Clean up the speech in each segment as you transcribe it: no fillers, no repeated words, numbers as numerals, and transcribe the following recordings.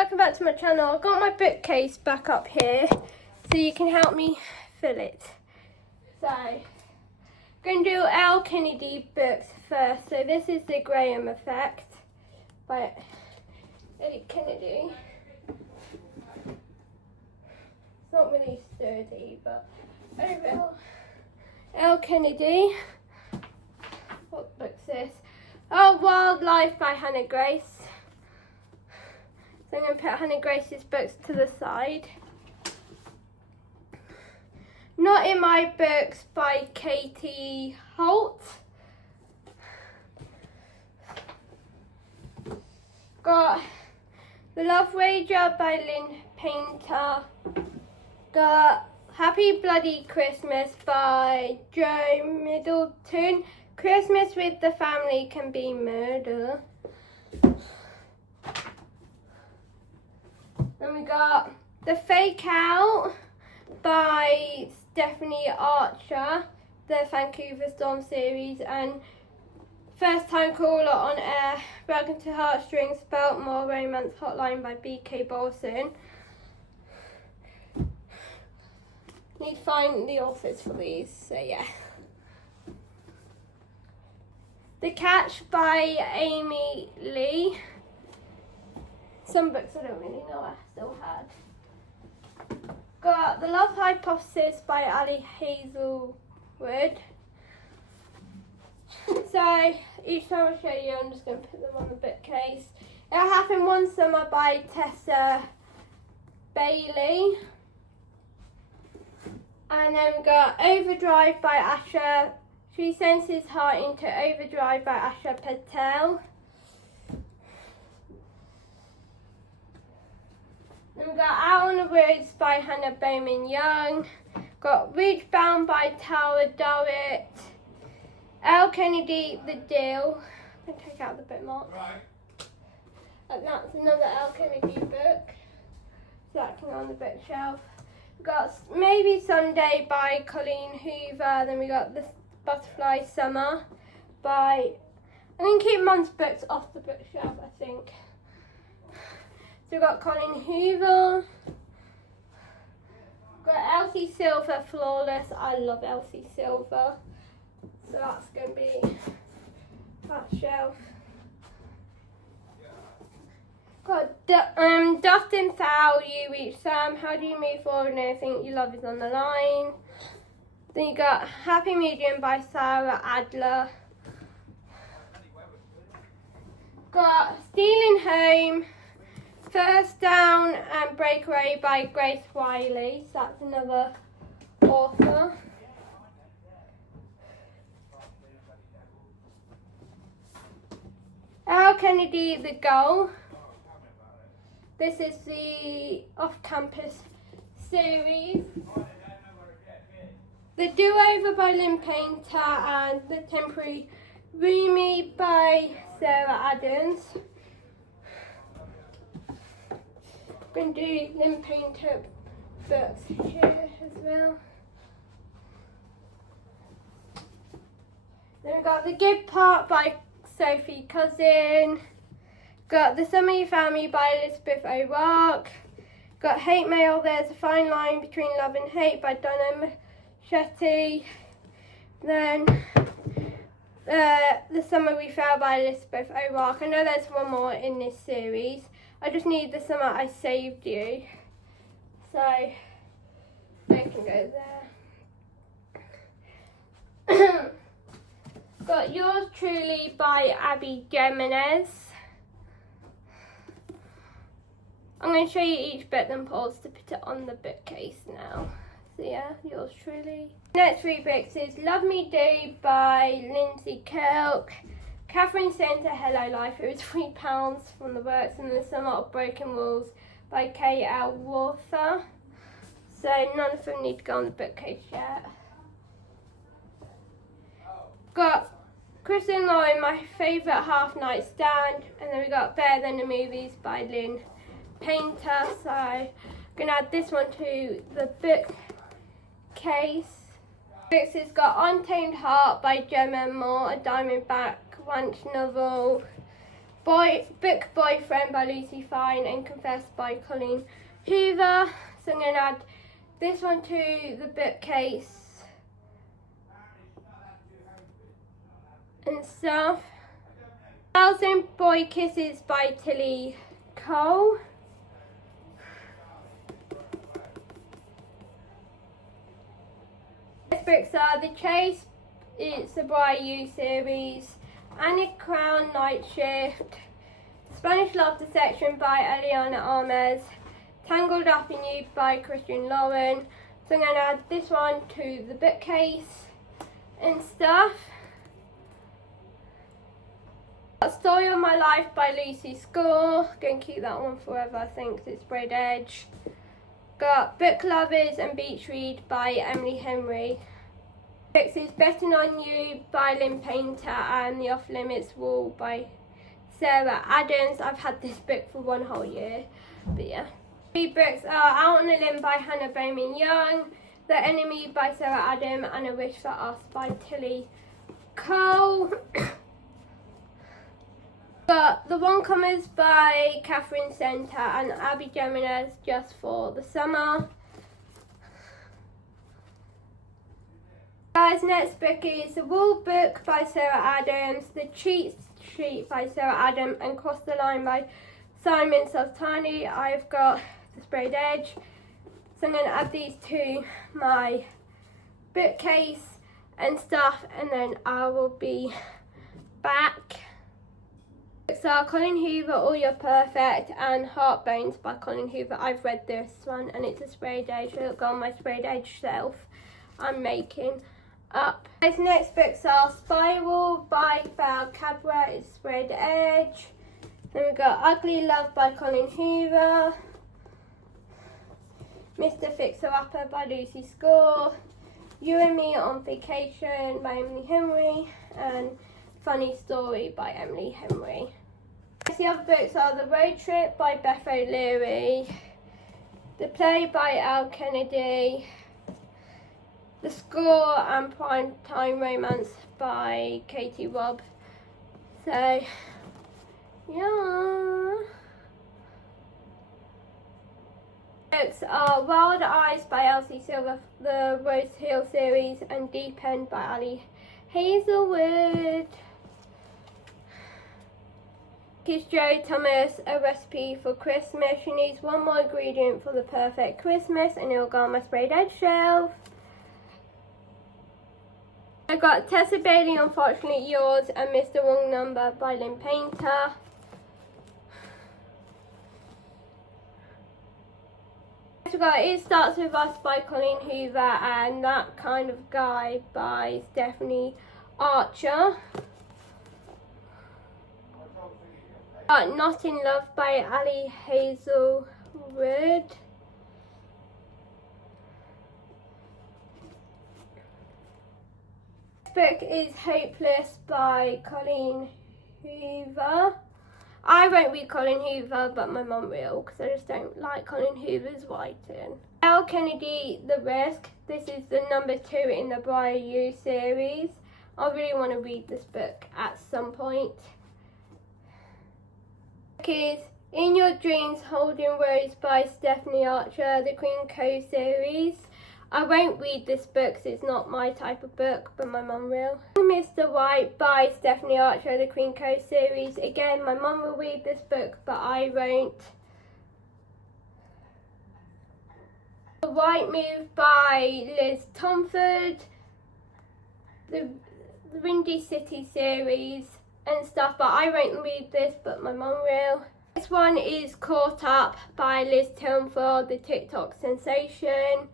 welcome back to my channel. I've got my bookcase back up here so you can help me fill it. So, I'm going to do L. Kennedy books first. So this is The Graham Effect by Eddie Kennedy. It's not really sturdy, but I will. L. Kennedy. What book's this? Oh, Wildlife by Hannah Grace. So I'm going to put Hannah Grace's books to the side. Not in My Books by Katie Holt. Got The Love Wager by Lynn Painter. Got Happy Bloody Christmas by Joe Middleton. Christmas with the Family Can Be Murder. Then we got The Fake Out by Stephanie Archer, the Vancouver Storm series, and First Time Caller on Air, Broken to Heartstrings, Beltmore Romance Hotline by B.K. Bolson. Need to find the authors for these, so yeah. The Catch by Amy Lee. Some books I don't really know I still had. Got The Love Hypothesis by Ali Hazelwood. So each time I show you, I'm just going to put them on the bookcase. It Happened One Summer by Tessa Bailey. And then we got Overdrive by Asha. She Sends His Heart into Overdrive by Asha Patel. Then we got Out on the Woods by Hannah Bowman Young. Got Ridgebound by Tara Dorrit. L. Kennedy, The Deal. I'm going to take out the bookmark. Right. That's another L. Kennedy book. So that can go on the bookshelf. We got Maybe Someday by Colleen Hoover. Then we got The Butterfly Summer by... I'm going to keep Mum's books off the bookshelf, I think. So we've got Colleen Hoover. We've got Elsie Silver, Flawless. I love Elsie Silver. So that's going to be that shelf. Got Dustin Thal, You Reach Sam, How Do You Move Forward and Everything You Love Is on the Line. Then you got Happy Medium by Sarah Adler. Got Stealing Home, First Down and Breakaway by Grace Wiley. So that's another author. L. Kennedy, The Goal. This is the off-campus series. The Do-Over by Lynn Painter and The Temporary Roomie by Sarah Adams. I'm going to do Lynn Painter books here as well. Then we've got The Good Part by Sophie Cousin. Got The Summer You Found Me by Elizabeth O'Rourke. Got Hate Mail, There's a Fine Line Between Love and Hate by Donna Shetty. Then The Summer We Fell by Elizabeth O'Rourke. I know there's one more in this series. I just need The Summer I Saved You. So they can go there. Got Yours Truly by Abby Jimenez. I'm going to show you each book then pause to put it on the bookcase now. So yeah, Yours Truly. Next three books is Love Me Do by Lindsay Kirk. Catherine Center, Hello Life. It was £3 from the works, and The Summer of Broken Rules by K.L. Walther. So none of them need to go on the bookcase yet. Got Kristen Lauren, My Favourite Half Night Stand, and then we got Better Than the Movies by Lynn Painter. So I'm gonna add this one to the bookcase. Books has got Untamed Heart by Gemma Moore, a Diamondback Ranch novel. Book Boyfriend by Lucy Fine and Confess by Colleen Hoover. So I'm going to add this one to the bookcase and stuff. 1,000 Boy Kisses by Tilly Cole. These books are The Chase, it's the YU series, Annie Crown Night Shift, Spanish Love Deception by Eliana Armes, Tangled Up in You by Christian Lauren. So I'm going to add this one to the bookcase and stuff. Story of My Life by Lucy Score. Going to keep that one forever, I think, 'cause it's sprayed edge. Got Book Lovers and Beach Read by Emily Henry. Books is Betting on You by Lynn Painter and The Off Limits Wall by Sarah Adams. I've had this book for 1 whole year, but yeah. 3 books are Out on a Limb by Hannah Bowman Young, The Enemy by Sarah Adam, and A Wish for Us by Tilly Cole. Got The One-Comers by Catherine Center and Abby Jimenez, Just for the Summer. Guys, next book is The Wall Book by Sarah Adams, The Cheat Sheet by Sarah Adam, and Cross the Line by Simon Sultani. I've got the sprayed edge, so I'm going to add these to my bookcase and stuff, and then I will be back. Books are Colleen Hoover, All You're Perfect, and Heartbones by Colleen Hoover. I've read this one and it's a sprayed edge, so it'll go on my sprayed edge shelf I'm making up. These next books are Spiral by Val Cadwell, it's sprayed edge. Then we've got Ugly Love by Colleen Hoover, Mr. Fixer-Upper by Lucy Score, You and Me on Vacation by Emily Henry, and Funny Story by Emily Henry. The other books are The Road Trip by Beth O'Leary, The Play by Al Kennedy, The Score and Prime Time Romance by Katie Robb. So, yeah. Books are Wild Eyes by Elsie Silver, the Rose Hill series, and Deep End by Ali Hazelwood. Gives Jo Thomas a recipe for Christmas. She needs 1 more ingredient for the perfect Christmas, and it'll go on my sprayed edge shelf. I got Tessa Bailey, Unfortunately Yours, and Mr. Wrong Number by Lynn Painter. I got It Starts With Us by Colleen Hoover and That Kind of Guy by Stephanie Archer. Got Not in Love by Ali Hazelwood. This book is Hopeless by Colleen Hoover. I won't read Colleen Hoover, but my mum will, because I just don't like Colleen Hoover's writing. Elle Kennedy, The Risk. This is the number 2 in the YU series. I really want to read this book at some point. Book is In Your Dreams, Holding Rose by Stephanie Archer, the Queen Co series. I won't read this book because it's not my type of book, but my mum will. Mr. White by Stephanie Archer, the Queen Co series. Again, my mum will read this book, but I won't. The White Move by Liz Tomford, the Windy City series and stuff, but I won't read this, but my mum will. This one is Caught Up by Liz Tomford, the TikTok sensation.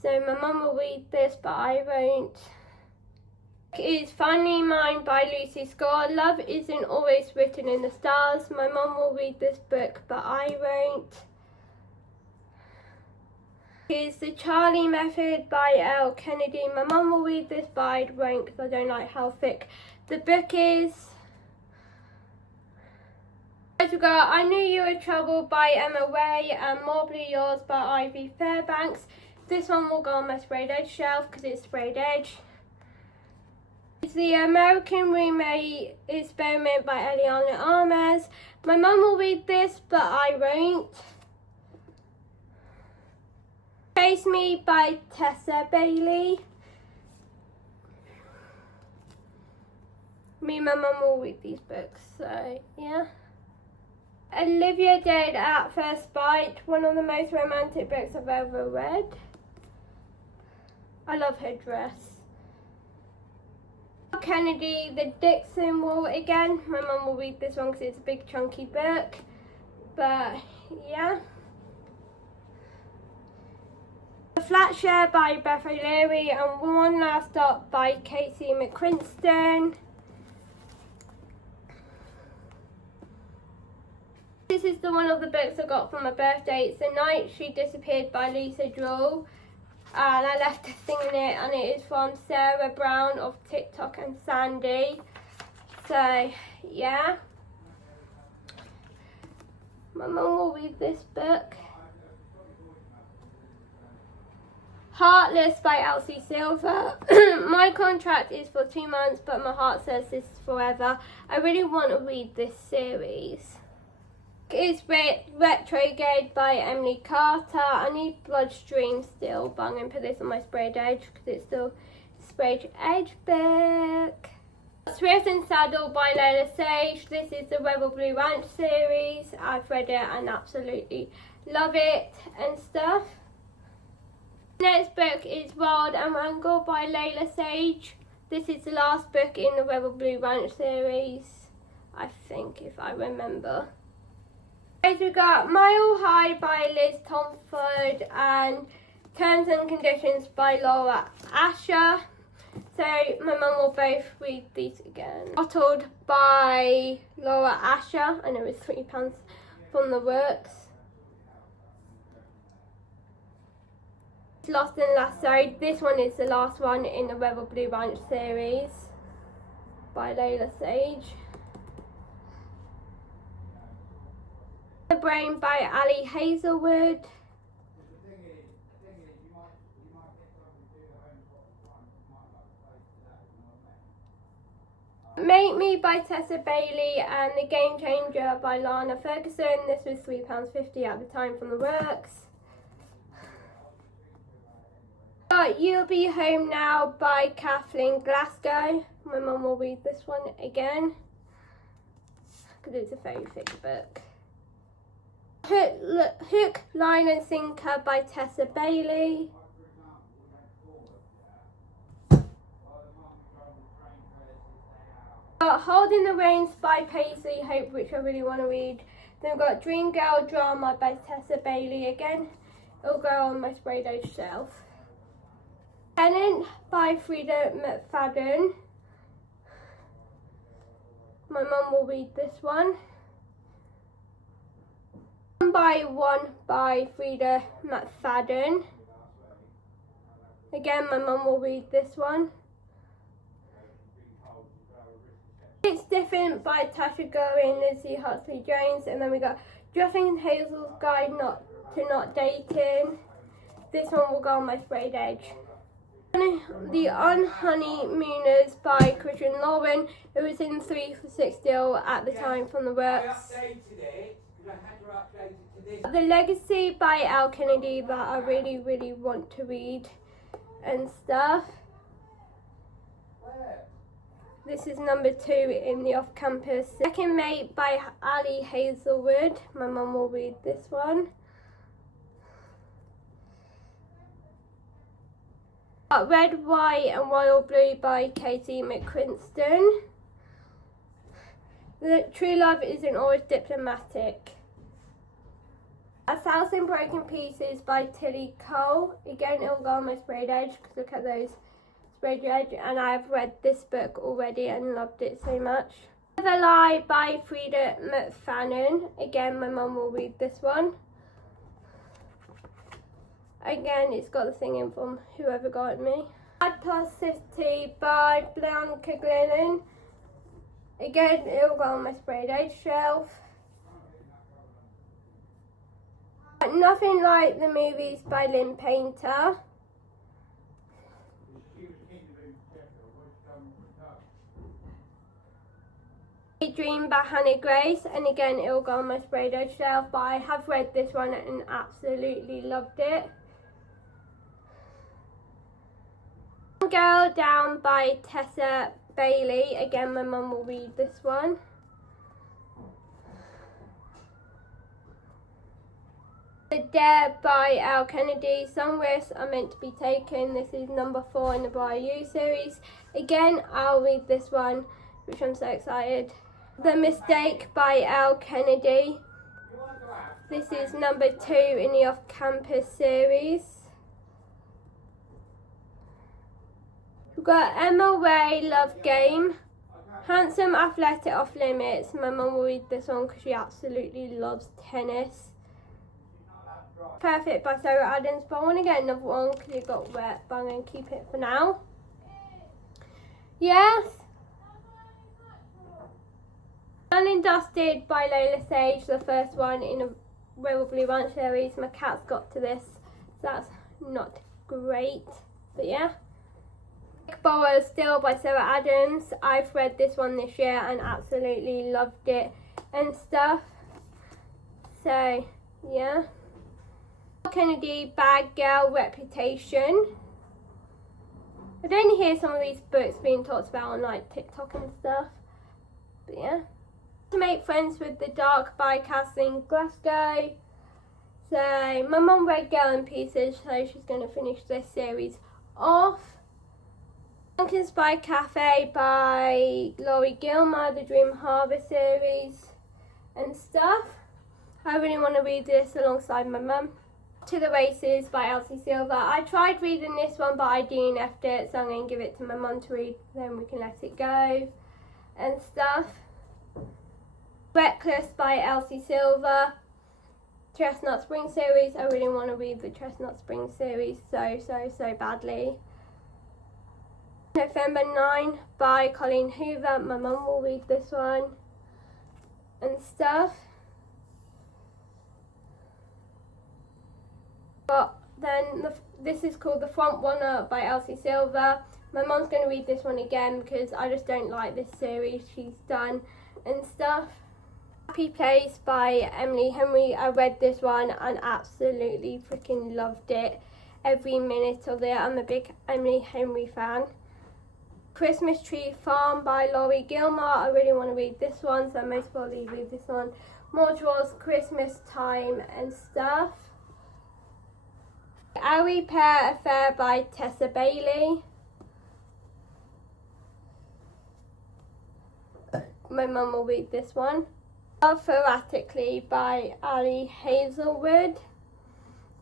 So my mum will read this, but I won't. It is Finally Mine by Lucy Score. Love Isn't Always Written in the Stars. My mum will read this book, but I won't. It is The Charlie Method by Elle Kennedy. My mum will read this, but I won't because I don't like how thick the book is. We got I Knew You Were Trouble by Emma Way and Morbidly Yours by Ivy Fairbanks. This one will go on my sprayed edge shelf because it's sprayed edge. It's the American Roommate Experiment by Eliana Armas. My mum will read this, but I won't. Chase Me by Tessa Bailey. Me and my mum will read these books, so yeah. Olivia Dade at First Bite, one of the most romantic books I've ever read. I love her dress. Kennedy, The Dixon Wall again. My mum will read this one because it's a big chunky book. But yeah. The Flat Share by Beth O'Leary and One Last Stop by Casey McQuiston. This is the one of the books I got for my birthday. It's The Night She Disappeared by Lisa Drull. And I left a thing in it, and it is from Sarah Brown of TikTok and Sandy. So, yeah. My mum will read this book. Heartless by Elsie Silver. My contract is for 2 months, but my heart says this is forever. I really want to read this series. It's Retrograde by Emily Carter. I need Bloodstream still, but I'm going to put this on my sprayed edge because it's still sprayed edge book. Swift and Saddle by Layla Sage. This is the Rebel Blue Ranch series. I've read it and absolutely love it and stuff. Next book is Wild and Wrangle by Layla Sage. This is the last book in the Rebel Blue Ranch series, I think, if I remember. We've got Mile High by Liz Tomford and Terms and Conditions by Laura Asher. So my mum will both read these again. Bottled by Laura Asher. I know it's £3 from the works. Lost and Lassoed. This one is the last one in the Rebel Blue Ranch series by Layla Sage. The Brain by Ali Hazelwood. Make Me by Tessa Bailey and The Game Changer by Lana Ferguson. This was £3.50 at the time from the works. You'll Be Home Now by Kathleen Glasgow. My mum will read this one again because it's a very thick book. Hook, Line and Sinker by Tessa Bailey. Holding the Reins by Paisley Hope, which I really want to read. Then we've got Dream Girl Drama by Tessa Bailey again. It'll go on my sprayed edge shelf. Tenant by Frida McFadden. My mum will read this one. One by One by Frida McFadden. Again, my mum will read this one. It's Different by Tasha Gurley and Lizzie Huxley Jones. And then we got Justin Hazel's Guide to Not Dating. This one will go on my sprayed edge. The Unhoneymooners by Christian Lauren. It was in 3 for $6 deal at the time from the works. The Legacy by Al Kennedy that I really, really want to read and stuff. This is number 2 in the off-campus. Second Mate by Ali Hazelwood. My mum will read this one. Red, White and Royal Blue by Casey McQuiston. The True Love Isn't Always Diplomatic. 1,000 Broken Pieces by Tilly Cole. Again, it'll go on my sprayed edge because look at those sprayed edge, and I've read this book already and loved it so much. The Lie by Frida McFadden. Again, my mum will read this one. Again, it's got the thing in from whoever got it me. Bad Toxicity by Bianca Glennon. Again, it'll go on my sprayed edge shelf. Nothing Like the Movies by Lynn Painter. Lovely Dream by Hannah Grace, and again it will go on my sprayed edge shelf, but I have read this one and absolutely loved it. Girl Down by Tessa Bailey, again my mum will read this one. The Dare by Elle Kennedy, Some Risks Are Meant to Be Taken. This is number 4 in the By You series. Again, I'll read this one, which I'm so excited. The Mistake by Elle Kennedy. This is number 2 in the Off Campus series. We've got Emma Ray, Love Game. Handsome, Athletic, Off Limits. My mum will read this one because she absolutely loves tennis. Perfect by Sarah Adams, but I want to get another one because it got wet, but I'm going to keep it for now. Yes. Done and Dusted by Lola Sage, the first one in a Royal Blue Ranch series. My cat's got to this, so that's not great, but yeah. Borrow Still by Sarah Adams. I've read this one this year and absolutely loved it and stuff, so yeah. Kennedy, Bad Girl, Reputation. I don't hear some of these books being talked about on like TikTok and stuff, but yeah. To Make Friends with the Dark by Kathleen Glasgow. So my mum read Girl in Pieces, so she's going to finish this series off. Pumpkin Spy Cafe by Laurie Gilmer, the Dream Harbour series and stuff. I really want to read this alongside my mum. To the Races by Elsie Silver. I tried reading this one, but I DNF'd it, so I'm going to give it to my mum to read, then we can let it go and stuff. Reckless by Elsie Silver. Chestnut Spring series. I really want to read the Chestnut Spring series so badly. November 9 by Colleen Hoover. My mum will read this one and stuff. But then this is called The Front Runner by Elsie Silver. My mum's going to read this one again because I just don't like this series she's done and stuff. Happy Place by Emily Henry. I read this one and absolutely freaking loved it. Every minute of it. I'm a big Emily Henry fan. Christmas Tree Farm by Laurie Gilmer. I really want to read this one, so I most probably read this one. Mordred's Christmas Time and stuff. Ari Pear Affair by Tessa Bailey. My mum will read this one. Love Erratically by Ali Hazelwood.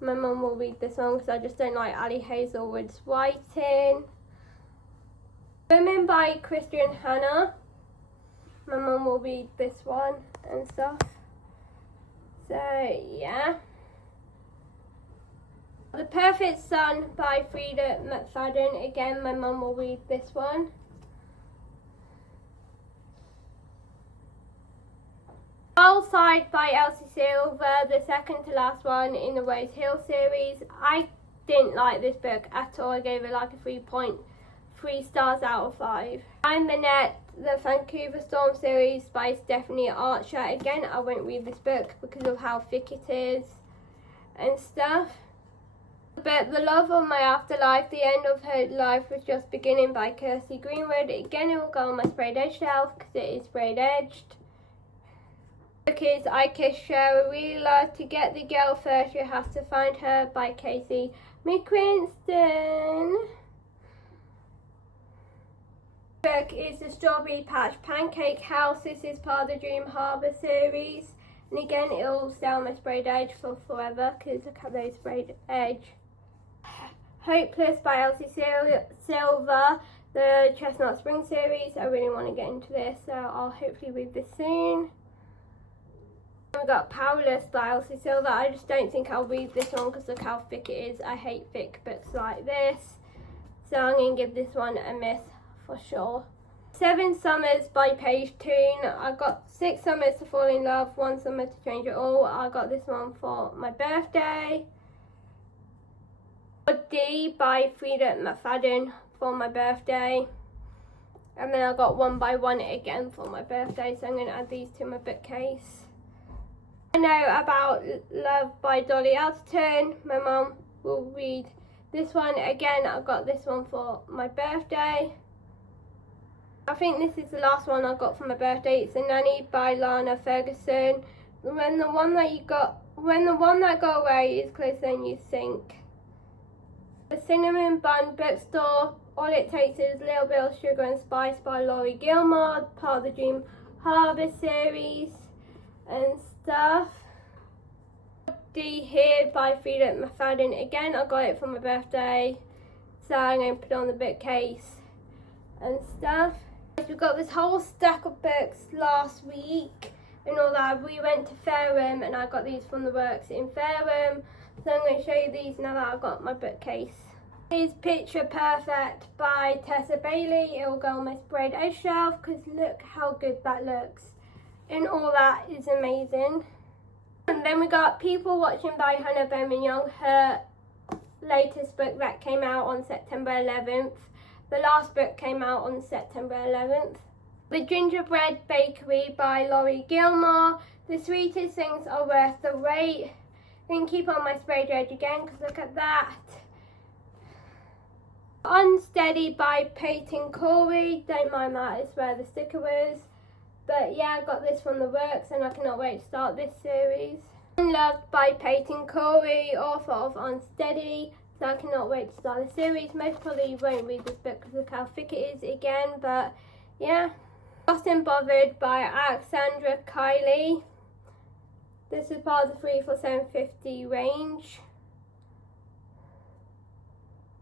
My mum will read this one because I just don't like Ali Hazelwood's writing. Women by Christian Hannah. My mum will read this one and stuff. So yeah. The Perfect Son by Frida McFadden. Again, my mum will read this one. Wild Side by Elsie Silver, the second to last one in the Rose Hill series. I didn't like this book at all. I gave it like a 3.3 stars out of 5. Behind the Net, the Vancouver Storm series by Stephanie Archer. Again, I won't read this book because of how thick it is and stuff. But The Love of My Afterlife, The End of Her Life Was Just Beginning by Kirsty Greenwood. Again, it will go on my sprayed edge shelf because it is sprayed edged. Book is I Kissed Sarah Wheeler. To Get the Girl First, You Have to Find Her by Casey McQuiston. Book is The Strawberry Patch Pancake House. This is part of the Dream Harbour series. And again, it will stay on my sprayed edge for forever because look at those sprayed edge. Hopeless by Elsie Silver, the Chestnut Spring series. I really want to get into this, so I'll hopefully read this soon. We've got Powerless by Elsie Silver. I just don't think I'll read this one because look how thick it is. I hate thick books like this. So I'm going to give this one a miss for sure. 7 Summers by Paige Toon. I got 6 Summers to Fall in Love, 1 Summer to Change It All. I got this one for my birthday. D by Frida McFadden for my birthday. And then I got One by One again for my birthday, so I'm going to add these to my bookcase. I know about Love by Dolly Alderton. My mum will read this one again. I got this one for my birthday. I think this is the last one I got for my birthday. It's A Nanny by Lana Ferguson. When the one that got away is closer than you think. The Cinnamon Bun Bookstore. All It Takes Is a Little Bit of Sugar and Spice by Laurie Gilmore, part of the Dream Harbour series and stuff. D Here by Philip McFadden. Again, I got it for my birthday, so I'm going to put it on the bookcase and stuff. We got this whole stack of books last week and all that. We went to Fareham and I got these from the works in Fareham, so I'm going to show you these now that I've got my bookcase. Here's Picture Perfect by Tessa Bailey. It will go on my sprayed edge shelf because look how good that looks. And all that is amazing. And then we got People Watching by Hannah Bowman Young, her latest book that came out on September 11th. The last book came out on September 11th. The Gingerbread Bakery by Laurie Gilmore. The Sweetest Things Are Worth the Wait. I can keep on my sprayed edge again because look at that. Unsteady by Peyton Corey. Don't mind that, it's where the sticker was. But yeah, I got this from the works and I cannot wait to start this series. Unloved by Peyton Corey, author of Unsteady. So I cannot wait to start the series. Most probably won't read this book because look how thick it is again. But yeah. Lost and Bothered by Alexandra Kiley. This is part of the 3 for $7.50 range.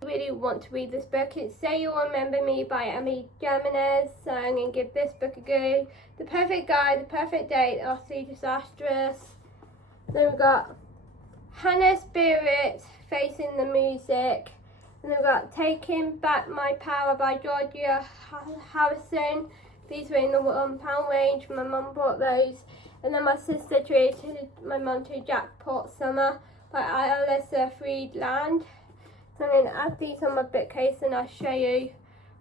I really want to read this book. It's Say You'll Remember Me by Emily Jimenez, so I'm going to give this book a go. The Perfect Guy, The Perfect Date, Utterly Disastrous. Then we've got Hannah Spirit, Facing the Music. And then we've got Taking Back My Power by Georgia Harrison. These were in the £1 range. My mum bought those. And then my sister treated my mum to Jackpot Summer by Alyssa Friedland. So I'm going to add these on my bookcase and I'll show you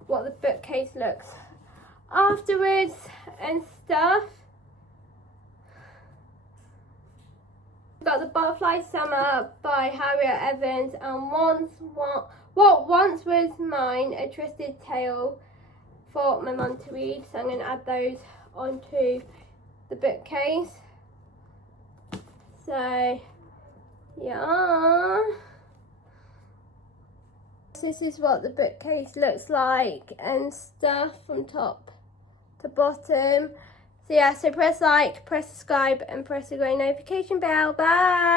what the bookcase looks afterwards and stuff. We've got The Butterfly Summer by Harriet Evans and What Once Was Mine, A Twisted Tale for my mum to read. So I'm going to add those onto the bookcase. So yeah. This is what the bookcase looks like and stuff from top to bottom. So yeah, so press like, press subscribe and press the grey notification bell. Bye!